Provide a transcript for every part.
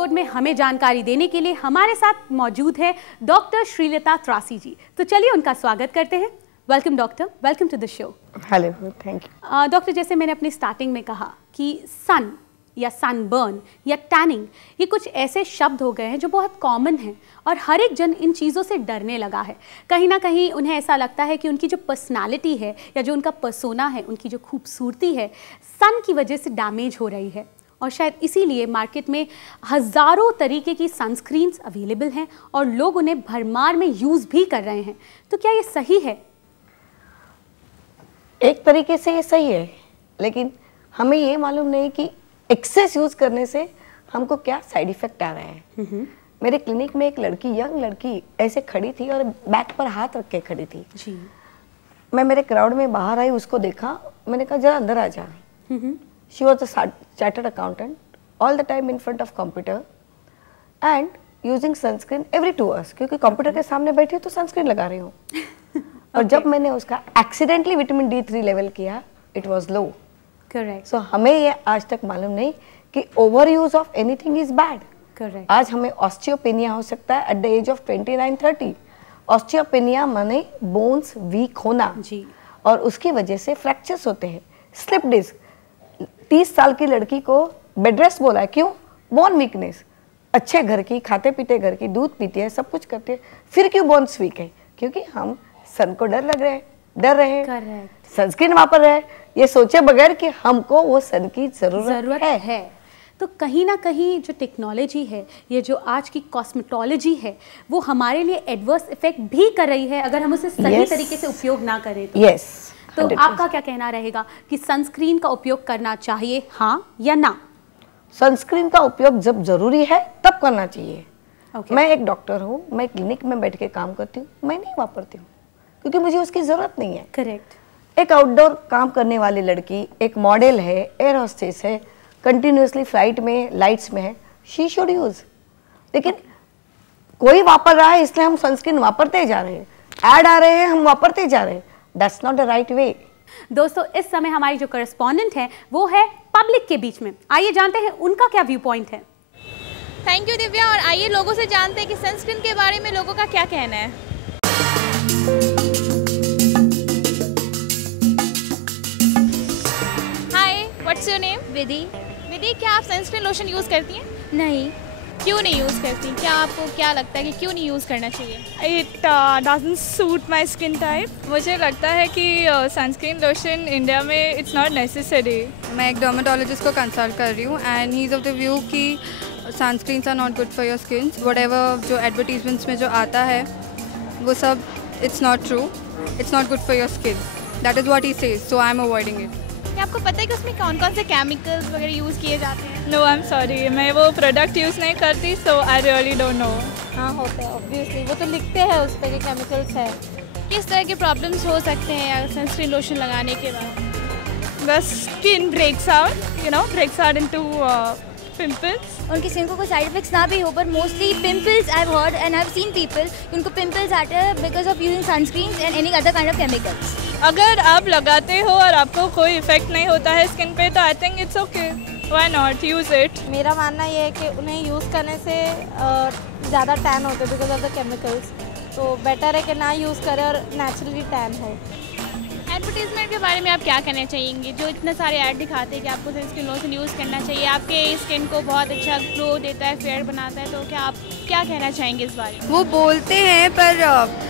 Episode में हमें जानकारी देने के लिए हमारे साथ मौजूद है डॉक्टर श्रीलता त्रासी जी। तो चलिए उनका स्वागत करते हैं। Welcome doctor, welcome to the show. Hello, thank you. Doctor, जैसे मैंने अपनी स्टार्टिंग में कहा कि सन या सनबर्न या टैनिंग, ये कुछ ऐसे शब्द हो गए हैं जो बहुत कॉमन हैं और हर एक जन इन चीज़ों से डरने लगा है। कहीं ना कहीं उन्हें ऐसा लगता है कि उनकी जो पर्सनालिटी है या जो उनका पर्सोना है, उनकी जो खूबसूरती है, सन की वजह से डैमेज हो रही है। और शायद इसीलिए मार्केट में हज़ारों तरीके की सनस्क्रीन्स अवेलेबल हैं और लोग उन्हें भरमार में यूज़ भी कर रहे हैं। तो क्या ये सही है? एक तरीके से ये सही है, लेकिन हमें ये मालूम नहीं कि एक्सेस यूज करने से हमको क्या साइड इफेक्ट आ रहा है। मेरे क्लिनिक में एक लड़की, यंग लड़की ऐसे खड़ी थी और बैक पर हाथ रख के खड़ी थी जी। मैं मेरे क्राउड में बाहर आई, उसको देखा, मैंने कहा जरा अंदर आ जा। She was a chartered accountant, all the time in front of computer and using sunscreen every 2 hours, क्योंकि कंप्यूटर के सामने बैठी हूँ तो सनस्क्रीन लगा रही हूँ। और जब मैंने उसका एक्सीडेंटली विटामिन D3 लेवल किया, it was low. Correct. So हमें ये आज तक मालूम नहीं कि over use of anything is bad. Correct. आज हमें ऑस्टियोपेनिया हो सकता है at the age of 29-30। Osteopenia माने बोन्स वीक होना जी। और उसकी वजह से फ्रैक्चर्स होते हैं। स्लिप डिस्क, 30 साल की लड़की को बेड रेस्ट बोला है, क्यों? Bone weakness. अच्छे घर की, खाते पीते घर की, दूध पीती है, सब कुछ करती है, फिर क्यों बोन्स वीक है? क्योंकि हम सन को डर रहे हैं। करेक्ट। सनस्क्रीन वापर रहे हैं, ये सोचे बगैर कि हमको वो सन की जरूरत है। तो कहीं ना कहीं जो टेक्नोलॉजी है, ये जो आज की कॉस्मेटोलॉजी है, वो हमारे लिए एडवर्स इफेक्ट भी कर रही है अगर हम उसे सही तरीके से उपयोग ना करें तो। यस। तो आपका क्या कहना रहेगा कि सनस्क्रीन का उपयोग करना चाहिए, हाँ या ना? सनस्क्रीन का उपयोग जब जरूरी है तब करना चाहिए। Okay. मैं एक डॉक्टर हूँ, मैं क्लिनिक में बैठ के काम करती हूँ, मैं नहीं वापरती हूँ क्योंकि मुझे उसकी जरूरत नहीं है। करेक्ट। एक आउटडोर काम करने वाली लड़की, एक मॉडल है, एयर होस्टेस है, कंटिन्यूसली फ्लाइट में, लाइट्स में है, शी शुड यूज। लेकिन कोई वापर रहा है इसलिए हम सनस्क्रीन वापरते जा रहे हैं, ऐड आ रहे हैं हम वापरते जा रहे हैं। That's not the right way. दोस्तों, इस समय हमारी जो करस्पॉन्डेंट है वो है पब्लिक के बीच में। आइए जानते हैं उनका क्या व्यू पॉइंट है। Thank you Divya. और आइए लोगों से जानते हैं कि सनस्क्रीन के बारे में लोगों का क्या कहना है। हाय, व्हाट्स योर नेम? विधि। विधि, क्या आप सनस्क्रीन लोशन यूज़ करती हैं? नहीं। क्यों नहीं यूज़ करती? क्या आपको क्या लगता है कि क्यों नहीं यूज़ करना चाहिए? It doesn't suit my skin type. मुझे लगता है कि सनस्क्रीन लोशन इंडिया में इट्स नॉट नेसेसरी। मैं एक डर्मेटोलॉजिस्ट को कंसल्ट कर रही हूँ and he is of the view कि sunscreens are not good for your skin. Whatever जो एडवर्टीजमेंट्स में जो आता है वो सब it's not true, it's not good for your skin. That is what he says, so I am avoiding it. क्या आपको पता है कि उसमें कौन कौन से केमिकल्स वगैरह यूज़ किए जाते हैं? नो, आई एम सॉरी, मैं वो प्रोडक्ट यूज़ नहीं करती, सो आई रियली डोंट नो। हाँ, होते हैं ऑब्वियसली, वो तो लिखते हैं उस पर कि केमिकल्स है। किस तरह के प्रॉब्लम्स हो सकते हैं सनस्क्रीन लोशन लगाने के बाद? The skin breaks out into pimples. उनकी स्किन को कोई साइड इफेक्ट्स ना भी हो, पर mostly pimples I have heard and I have seen people, उनको पिंपल्स आते हैं because of using sunscreen and any other kind of chemicals. अगर आप लगाते हो और आपको कोई इफेक्ट नहीं होता है स्किन पे तो I think it's okay, why not use it. मेरा मानना ये है कि उन्हें यूज़ करने से ज़्यादा टैन होते हैं बिकॉज ऑफ द केमिकल्स, तो बेटर है कि ना यूज़ करें और नेचुरली टैन हो। एडवर्टीजमेंट के बारे में आप क्या कहना चाहेंगे? जो इतने सारे ऐड दिखाते हैं कि आपको सनस्क्रीन लोशन यूज़ करना चाहिए, आपके स्किन को बहुत अच्छा ग्लो देता है, फेयर बनाता है, तो क्या आप क्या कहना चाहेंगे इस बारे में? वो बोलते हैं पर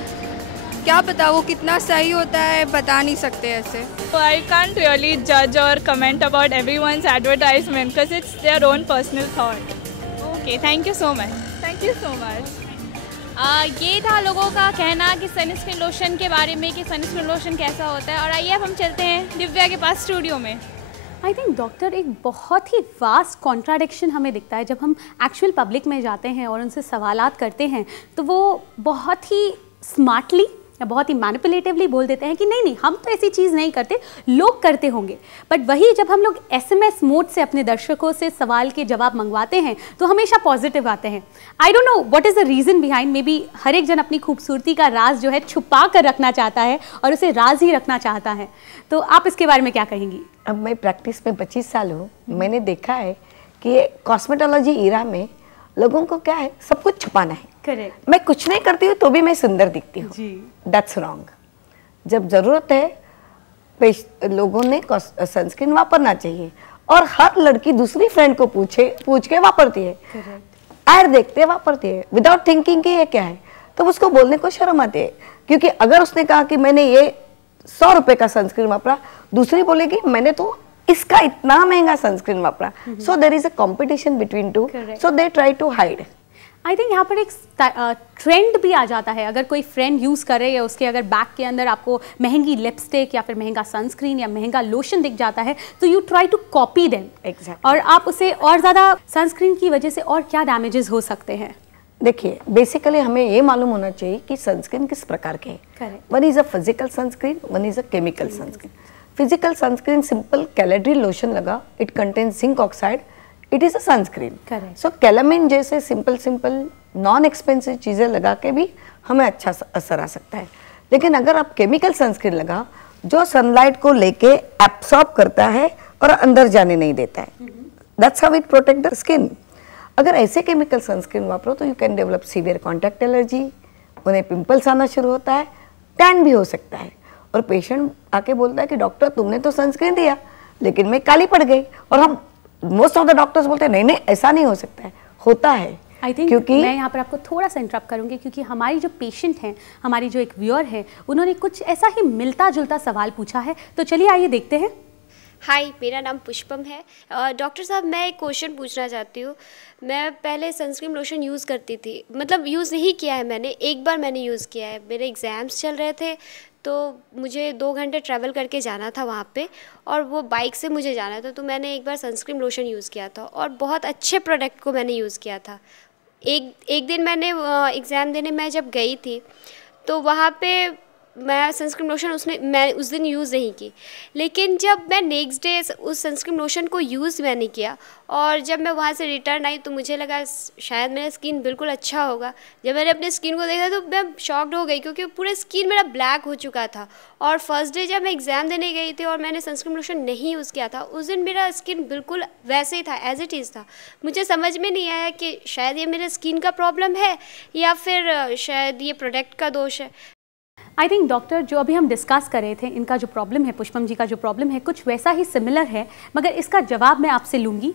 क्या पता वो कितना सही होता है, बता नहीं सकते ऐसे। आई कांट रियली जज और comment about everyone's advertisement because it's their own personal thought. Okay, thank you so much. Thank you so much. ये था लोगों का कहना कि सनस्क्रीन लोशन के बारे में कि सनस्क्रीन लोशन कैसा होता है। और आइए अब हम चलते हैं दिव्या के पास स्टूडियो में। आई थिंक डॉक्टर, एक बहुत ही वास्ट कॉन्ट्राडिक्शन हमें दिखता है जब हम एक्चुअल पब्लिक में जाते हैं और उनसे सवालात करते हैं, तो वो बहुत ही स्मार्टली या बहुत ही मैनिपुलेटिवली बोल देते हैं कि नहीं नहीं, हम तो ऐसी चीज़ नहीं करते, लोग करते होंगे। बट वही जब हम लोग SMS मोड से अपने दर्शकों से सवाल के जवाब मंगवाते हैं तो हमेशा पॉजिटिव आते हैं। I don't know what is the reason behind. Maybe हर एक जन अपनी खूबसूरती का राज जो है छुपा कर रखना चाहता है और उसे राज ही रखना चाहता है। तो आप इसके बारे में क्या कहेंगी? अब मैं प्रैक्टिस में 25 साल हूँ, मैंने देखा है कि कॉस्मेटोलॉजी ईरा में लोगों को क्या है, सब कुछ छुपाना है। करेक्ट। मैं कुछ नहीं करती हूँ तो भी मैं सुंदर दिखती हूँ, दैट्स रॉन्ग। जब जरूरत है लोगों ने सनस्क्रीन वापरना चाहिए, और हर लड़की दूसरी फ्रेंड को पूछ के वापरती है, ऐड देखते वापरती है विदाउट थिंकिंग कि ये क्या है, तो उसको बोलने को शर्म आती है। क्योंकि अगर उसने कहा कि मैंने ये 100 रुपए का सनस्क्रीन वापरा, दूसरी बोलेगी मैंने तो इसका इतना महंगा सनस्क्रीन वापरा। So there is a competition between two, so they try to hide. I think यहाँ पर एक ट्रेंड भी आ जाता है। अगर कोई फ्रेंड यूज़ कर रहे है, उसके अगर बैग के अंदर आपको महंगी लिपस्टिक या फिर महंगा सनस्क्रीन या महंगा लोशन दिख जाता है, तो you try to copy them. Exactly. और आप उसे और ज़्यादा सनस्क्रीन की वजह से और क्या डैमेजेस हो सकते हैं? देखिए, बेसिकली हमें ये मालूम होना चाहिए कि सनस्क्रीन किस प्रकार के हैं। One is a physical sunscreen, one is a chemical sunscreen. Physical sunscreen simple Caladryl lotion लगा, it contains zinc oxide, it is a sunscreen. So calamine जैसे सिंपल नॉन एक्सपेंसिव चीज़ें लगा के भी हमें अच्छा असर आ सकता है। लेकिन अगर आप केमिकल सनस्क्रीन लगा जो सनलाइट को लेके एब्सॉर्ब करता है और अंदर जाने नहीं देता है, that's how it protect the skin. अगर ऐसे केमिकल सनस्क्रीन वापरो तो you can develop severe contact allergy, उन्हें पिंपल्स आना शुरू होता है, टैन भी हो सकता है, और पेशेंट आके बोलता है कि डॉक्टर तुमने तो सनस्क्रीन दिया लेकिन मैं काली पड़ गई। और हम मोस्ट ऑफ द डॉक्टर्स बोलते हैं नहीं ऐसा नहीं हो सकता है, होता है। आई थिंक क्योंकि मैं यहाँ पर आपको थोड़ा सा इंटरप्ट करूँगी, क्योंकि हमारी जो पेशेंट हैं, हमारी जो एक व्यूअर है, उन्होंने कुछ ऐसा ही मिलता जुलता सवाल पूछा है, तो चलिए आइए देखते हैं। हाय, मेरा नाम पुष्पम है। डॉक्टर साहब, मैं एक क्वेश्चन पूछना चाहती हूँ। मैं पहले सनस्क्रीन लोशन यूज़ करती थी, मतलब यूज़ नहीं किया है मैंने, एक बार मैंने यूज़ किया है। मेरे एग्ज़ाम्स चल रहे थे तो मुझे 2 घंटे ट्रैवल करके जाना था वहाँ पे, और वो बाइक से मुझे जाना था, तो मैंने एक बार सनस्क्रीन लोशन यूज़ किया था और बहुत अच्छे प्रोडक्ट को मैंने यूज़ किया था। एक दिन मैंने एग्ज़ाम देने मैं जब गई थी तो वहाँ पे मैं सनस्क्रीन लोशन मैं उस दिन यूज़ नहीं की, लेकिन जब मैं नेक्स्ट डे उस सनस्क्रीन लोशन को यूज़ मैंने किया और जब मैं वहाँ से रिटर्न आई तो मुझे लगा शायद मेरा स्किन बिल्कुल अच्छा होगा। जब मैंने अपने स्किन को देखा तो मैं शॉक्ड हो गई, क्योंकि पूरा स्किन मेरा ब्लैक हो चुका था। और फर्स्ट डे जब मैं एग्ज़ाम देने गई थी और मैंने सनस्क्रीन लोशन नहीं यूज़ किया था, उस दिन मेरा स्किन बिल्कुल वैसे ही था, एज इट इज़ था। मुझे समझ में नहीं आया कि शायद ये मेरे स्किन का प्रॉब्लम है या फिर शायद ये प्रोडक्ट का दोष है। आई थिंक डॉक्टर, जो अभी हम डिस्कस कर रहे थे, इनका जो प्रॉब्लम है, पुष्पम जी का जो प्रॉब्लम है, कुछ वैसा ही सिमिलर है, मगर इसका जवाब मैं आपसे लूँगी।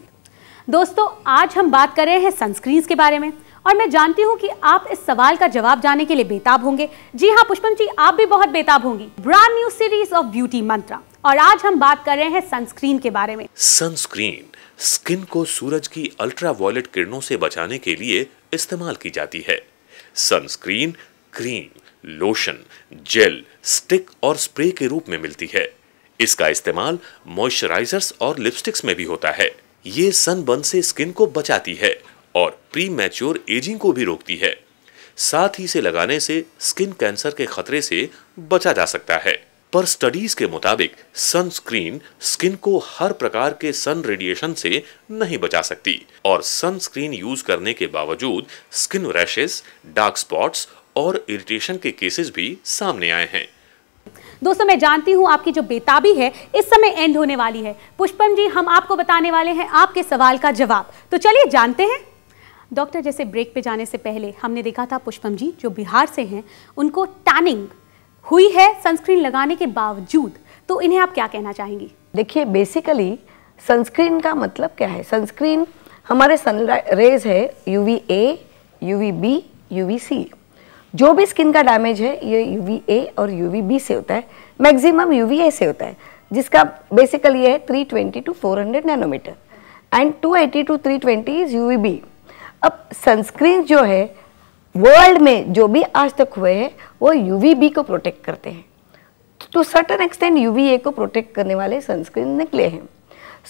दोस्तों, आज हम बात कर रहे हैं सनस्क्रीन्स के बारे में, और मैं जानती हूँ कि आप इस सवाल का जवाब जानने के लिए बेताब होंगे। जी हाँ पुष्पम जी, आप भी बहुत बेताब होंगी। Brand new series of beauty Mantra, और आज हम बात कर रहे हैं सनस्क्रीन के बारे में। सनस्क्रीन स्किन को सूरज की अल्ट्रावायलेट किरणों से बचाने के लिए इस्तेमाल की जाती है। Sunscreen cream, lotion, gel, stick और स्प्रे के रूप में मिलती है। इसका इस्तेमाल मॉइस्चराइजर्स और लिपस्टिक्स में भी होता है। ये सनबर्न से स्किन को बचाती है और प्री मैच्योर एजिंग को भी रोकती है। साथ ही इसे लगाने से स्किन कैंसर के खतरे से बचा जा सकता है। पर स्टडीज के मुताबिक सनस्क्रीन स्किन को हर प्रकार के सन रेडिएशन से नहीं बचा सकती, और सनस्क्रीन यूज करने के बावजूद स्किन रैशेस, डार्क स्पॉट्स और इरिटेशन के केसेस भी सामने आए हैं। दोस्तों, मैं जानती हूं आपकी जो बेताबी है इस समय एंड होने वाली है। पुष्पम जी, हम आपको बताने वाले हैं आपके सवाल का जवाब, तो चलिए जानते हैं। डॉक्टर, जैसे ब्रेक पे जाने से पहले हमने देखा था पुष्पम जी जो बिहार से हैं, उनको टैनिंग हुई है सनस्क्रीन लगाने के बावजूद, तो इन्हें आप क्या कहना चाहेंगी? देखिए, बेसिकली सनस्क्रीन का मतलब क्या है? सनस्क्रीन हमारे सन रेज है UVA, UVB, UVC। जो भी स्किन का डैमेज है ये UVA और UVB से होता है, मैक्सिमम UVA से होता है, जिसका बेसिकली ये है 320 to 400 nanometre, and 280 to 320 is UVB। अब सनस्क्रीन जो है वर्ल्ड में जो भी आज तक हुए हैं वो UVB को प्रोटेक्ट करते हैं। टू सर्टेन एक्सटेंट UVA को प्रोटेक्ट करने वाले सनस्क्रीन निकले हैं।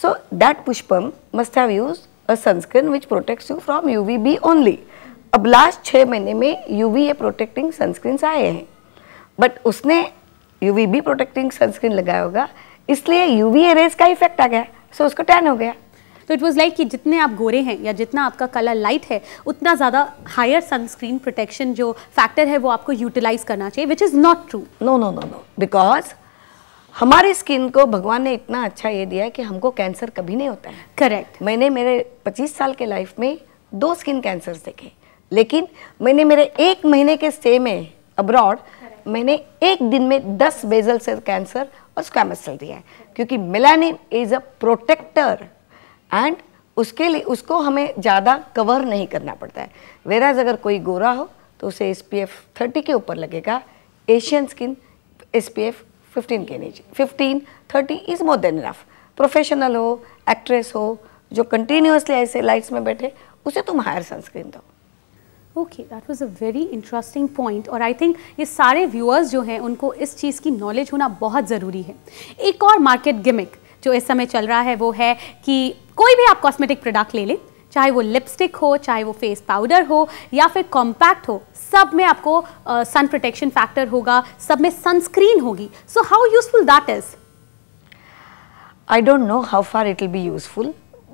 So that Pushpam must have used a sunscreen which protects you from UVB only. अब लास्ट 6 महीने में UVA प्रोटेक्टिंग सनस्क्रीन्स आए हैं, बट उसने UVB प्रोटेक्टिंग सनस्क्रीन लगाया होगा, इसलिए UVA रेज का इफेक्ट आ गया, सो उसको टैन हो गया। तो इट वाज लाइक कि जितने आप गोरे हैं या जितना आपका कलर लाइट है, उतना ज़्यादा हायर सनस्क्रीन प्रोटेक्शन जो फैक्टर है वो आपको यूटिलाइज करना चाहिए, which is not true. No no no no, because हमारे स्किन को भगवान ने इतना अच्छा ये दिया है कि हमको कैंसर कभी नहीं होता है। करेक्ट। मैंने मेरे 25 साल के लाइफ में 2 स्किन कैंसर्स देखे, लेकिन मैंने मेरे 1 महीने के स्टे में अब्रॉड मैंने एक दिन में 10 बेजल सेल कैंसर और स्क्वैमस सेल दिया है, क्योंकि melanin is a protector and उसके लिए उसको हमें ज़्यादा कवर नहीं करना पड़ता है। वेराज अगर कोई गोरा हो तो उसे SPF 30 के ऊपर लगेगा, एशियन स्किन SPF 15 के नीचे। 15-30 is more than enough. Professional हो, एक्ट्रेस हो, जो कंटिन्यूसली ऐसे लाइट्स में बैठे, उसे तुम हायर सनस्क्रीन दो। Okay, that was a very interesting point और आई थिंक ये सारे व्यूअर्स जो हैं उनको इस चीज़ की नॉलेज होना बहुत ज़रूरी है। एक और मार्केट गिमिक जो इस समय चल रहा है वो है कि कोई भी आप कॉस्मेटिक प्रोडक्ट ले लें, चाहे वो लिपस्टिक हो, चाहे वो फेस पाउडर हो या फिर कॉम्पैक्ट हो, सब में आपको सन प्रोटेक्शन फैक्टर होगा, सब में सनस्क्रीन होगी। So how useful that is? I don't know how far it will be useful,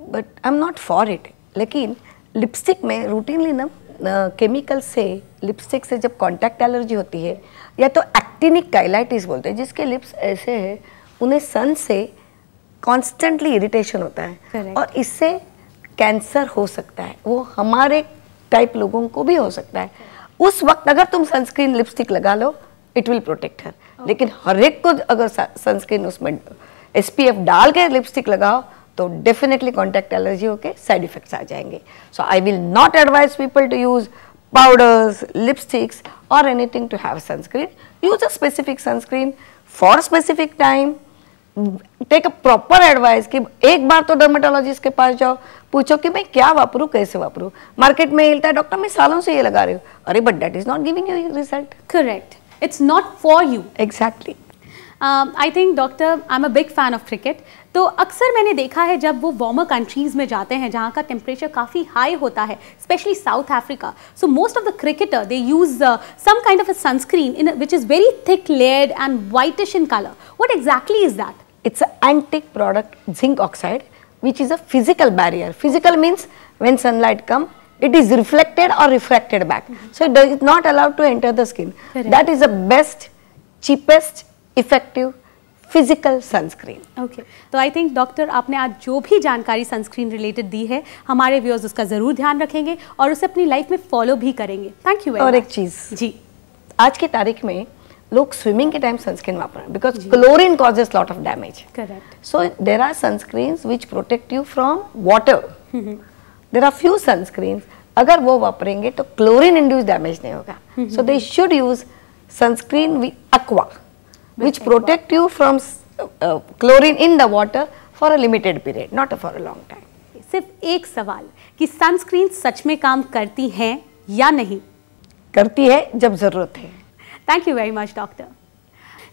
but I am not for it. लेकिन लिपस्टिक में रूटीनली ना केमिकल से, लिपस्टिक से जब कॉन्टैक्ट एलर्जी होती है या तो एक्टिनिक काइलाइटिस बोलते हैं, जिसके लिप्स ऐसे हैं, उन्हें सन से कॉन्स्टेंटली इरिटेशन होता है। Correct. और इससे कैंसर हो सकता है, वो हमारे टाइप लोगों को भी हो सकता है। उस वक्त अगर तुम सनस्क्रीन लिपस्टिक लगा लो, इट विल प्रोटेक्ट हर। लेकिन हर एक को अगर सनस्क्रीन उसमें SPF डाल के लिपस्टिक लगाओ तो डेफिनेटली कॉन्टैक्ट एलर्जी होके साइड इफेक्ट्स आ जाएंगे। So I will not advise people to use powders, lipsticks और anything to have sunscreen. Use a specific sunscreen for specific time. Take a proper advice कि एक बार तो dermatologist के पास जाओ, पूछो कि मैं क्या वापरूं, कैसे वापरूं। मार्केट में हिलता है डॉक्टर मैं सालों से ये लगा रही हूँ, अरे but that is not giving you result. Correct, it's not for you. Exactly. I think doctor, I am a big fan of cricket, तो अक्सर मैंने देखा है जब वो वार्मर कंट्रीज़ में जाते हैं जहाँ का टेम्परेचर काफ़ी हाई होता है, specially South Africa, so most of the cricketer they use some kind of a sunscreen in which is very thick layered and whitish in colour. What exactly is that? It's an antique product, zinc oxide, which is a physical barrier. Physical means when sunlight comes, it is reflected or refracted back. So it is not allowed to enter the skin. Correct. That is the best, cheapest, effective physical sunscreen. Okay. तो I think doctor आपने आज जो भी जानकारी sunscreen related दी है, हमारे viewers उसका ज़रूर ध्यान रखेंगे और उसे अपनी लाइफ में फॉलो भी करेंगे. Thank you very much. और एक चीज़ जी, आज की तारीख में लोग स्विमिंग के टाइम सनस्क्रीन वापर रहे हैं because chlorine causes lot of damage. Correct. So there are sunscreens which protect you from water. There are few sunscreens, अगर वो वापरेंगे तो क्लोरीन इंड्यूस डैमेज नहीं होगा. So they should use sunscreen with aqua which protect you from chlorine in the water for a limited period, not for a long time. सिर्फ एक सवाल कि सनस्क्रीन सच में काम करती हैं या नहीं? करती है जब जरूरत है. Thank you very much, doctor.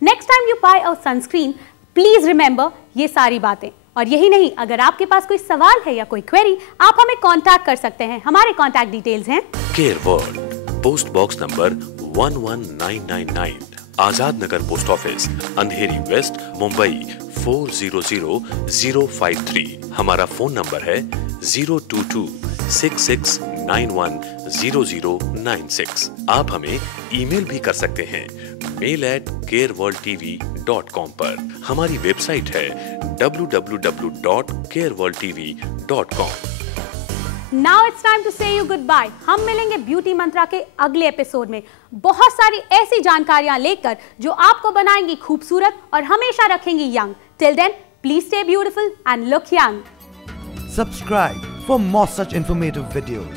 Next time you buy a sunscreen, please remember ये सारी बातें. और यही नहीं, अगर आपके पास कोई सवाल है या कोई क्वेरी, आप हमें कांटेक्ट कर सकते हैं. हमारे कांटेक्ट डिटेल्स हैं care world, post box number 11999, Azad Nagar post office, अंधेरी वेस्ट, मुंबई 400053. हमारा फोन नंबर है 02266910096. आप हमें ईमेल भी कर सकते हैं mail@careworldtv.com पर. हमारी वेबसाइट है www.careworldtv.com. Now it's time to say you goodbye. हम मिलेंगे ब्यूटी मंत्रा के अगले एपिसोड में बहुत सारी ऐसी जानकारियां लेकर जो आपको बनाएंगी खूबसूरत और हमेशा रखेंगी young. Till then, please stay beautiful and look young. Subscribe for more such informative videos.